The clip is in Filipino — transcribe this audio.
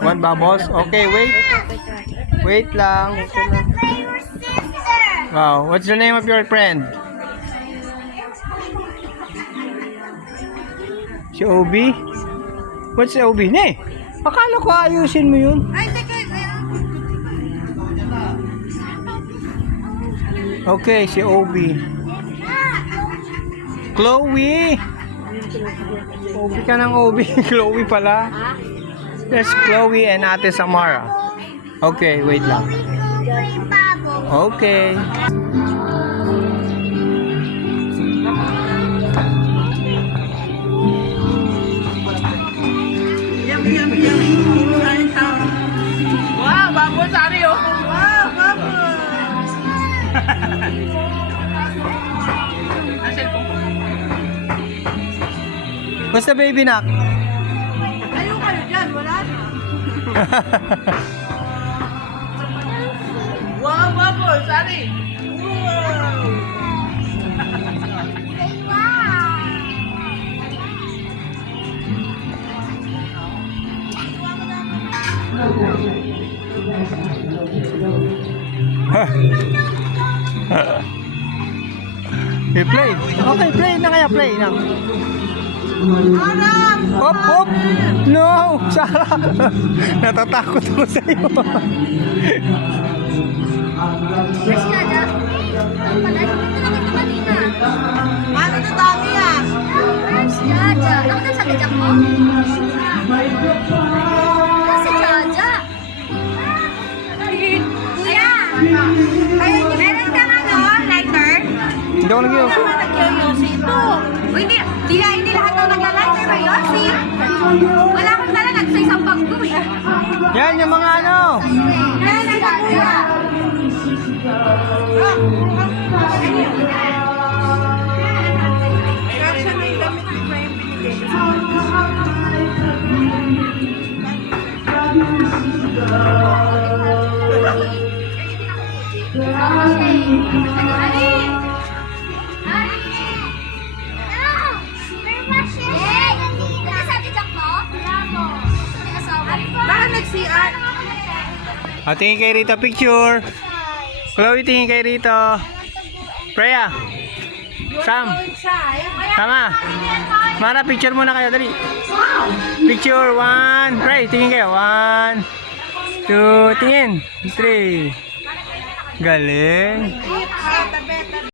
Want bubbles? Okay, wait. Wait lang. Wow, what's the name of your friend? Si Obi? What's si Obi? Ne, akala ko ayusin mo yun. Okay, si Obi. Chloe! Obi ka ng Obi. Chloe pala. Yes, Chloe and Ate Samara. Okay, wait lang. Okay. Wow, bago sari oh. Wow, bago. Basta baby nak. Ayaw kayo dyan, wala na. Wow, bago, sari. Wow. Okay, play. Okay, play na kaya, play na. Hop, hop! No! Sarah! Natatakot ako sa iyo. Where's Jaja? Ano na dami ah? Where's Jaja? Nakita sa tiyak mo? Si Jaja. Kuya! Meron kang ano? Lighter? Hindi ako nag-iossi. Nag-yoyosi ito. Hindi lahat na nagla-lighter may Yossi. Wala akong dala, nagsa-isang bangko eh. Yan yung mga ano. Meron si Jaja. Actually, may damit ni Prime binigay. Baka nag-CR. Tingin kay Rito picture. Chloe, tingin kay Rito. Freya. Sam. Tama. Mara, picture muna kayo. Dali. Picture. 1. Pray, tingin kayo. 1, 2, tingin. 3. Galing.